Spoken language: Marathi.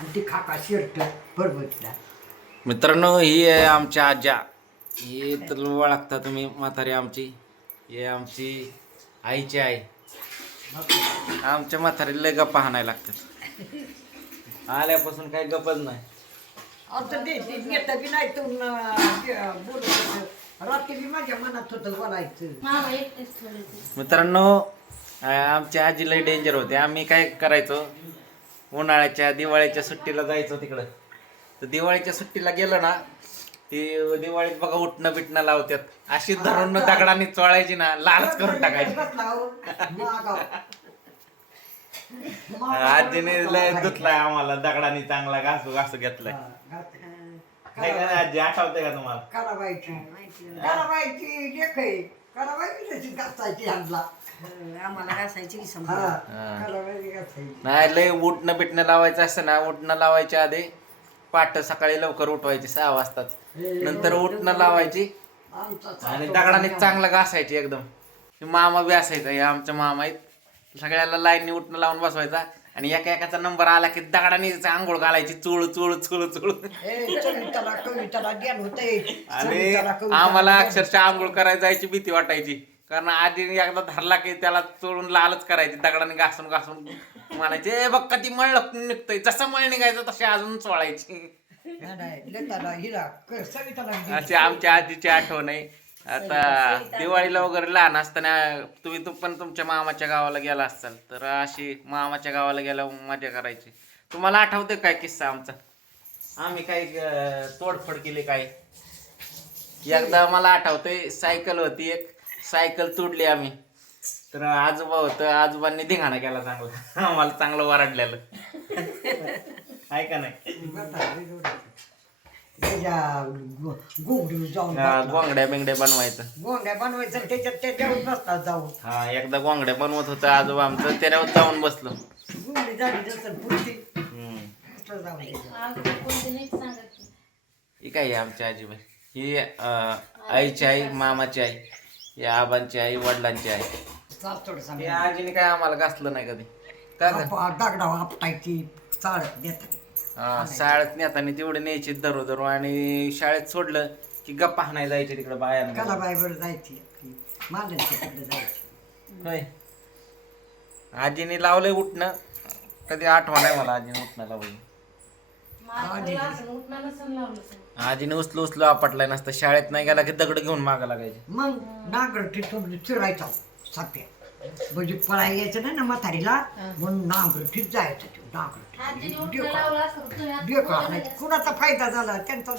आणि ती खाका शिरट परबतला मित्रांनो ही आहे आमच्या आज्या. ही तर ओळखता तुम्ही म्हातारी आमची. ही आमची आईची आई. आमच्या म्हातारीला लय गप्पा हाणायला लागतात. आल्यापासून काही गपच नाही. आता ते बोलत. रात्री माझ्या मनात होतं बोलायचं. मित्रांनो आ- आमच्या आजी लय डेंजर होते. आम्ही काय करायचो? उन्हाळ्याच्या दिवाळीच्या सुट्टीला जायचो तिकडं. तर दिवाळीच्या सुट्टीला गेलो ना ती दिवाळीत बघा उठणं बिटणं लावतात अशी धरून दगडाने चोळायची ना लालच करून टाकायची. आजीने लय धुतलाय आम्हाला दगडाने चांगला घासू घासू घेतलाय. का नाही आजी आठवते का तुम्हाला? लेख घासायची आणला आम्हाला घासायची की समजा. हा. कराबाई घासायची. नाही लय उठणं बिटणं लावायचं असतं ना उठणं लावायच्या आधी पाठ सकाळी लवकर उठवायची सहा वाजताच. नंतर उठणं लावायची. आमचा आणि दगडाने चांगलं घासायची एकदम. हे मामा बी असायचा हे आमचा मामा आहेत. सगळ्याला लाईननी उठणं लावून बसवायचा. आणि एका एकाचा नंबर आला की दगडाने आंघोळ घालायची चुळ चुळ चुळ चुळ. आणि आम्हाला अक्षरशः आंघोळ करायला जायची भीती वाटायची. कारण आधी एकदा धरला की त्याला चोळून लालच करायची दगडाने घासून घासून म्हणायचे "ए, बघ कधी मळ निघतंय जसं मळ निघायचं तसे अजून चोळायची. अशी आमच्या आजीची आठवण आहे. आता दिवाळीला वगैरे लहान असताना तुम्ही तू पण तुमच्या मामाच्या गावाला गेला असाल तर अशी मामाच्या गावाला गेल्यावर मजा करायची. तुम्हाला आठवते काय किस्सा आमचा? आम्ही काही तोडफोड केली काय? एकदा मला आठवतंय सायकल होती एक. सायकल तोडली आम्ही. तर आजोबा होतं आजोबांनी धिंगाणा केला चांगला. आम्हाला चांगलं वराडलेलं. आहे का नाही? गोगडी जाऊन हा, बसला. गोंगड्या बिंगड्या बनवायचं. गोंड्या बनवायचं त्याच्यात त्याच्यावर बसतात जाऊन. हा एकदा गोंगड्या बनवत होतं आजोबा आमचं त्याच्यावर जाऊन बसलो. झाली हम्म. जाऊन द्यायचं. ही काय आहे आमची आजीबाई? ही अं, आईची आई मामाची आई. ही आबांची आई वडिलांची आई सासवड सांग. ही आजीने काय आम्हाला घासलं नाही कधी? का गं? दगडा आपटायची चाळत देतात हा, शाळेत नेताना तेवढे न्यायचे दरो दरो आणि शाळेत सोडलं की गप्पा हाणायला जायचे तिकडे बायानं. कलाबाईवर जायची तिकडे जायची. होय. आजीने लावलंय उठणं. कधी आठवण आहे मला आजीने उठणं लावलं मला तर असं उठणं नसेल लावलं सगळं. आजीने उचलू उचलू आपटलाय नसतं. शाळेत नाही गेला की दगड घेऊन मागा लागायचे. मग नागर तिथून चिरायचा साप्या म्हणजे पळाय यायचं नाही ना म्हातारीला म्हणून नांगरठीत जायचं ते देख बोलायला कुणाचा फायदा झाला? त्यांचा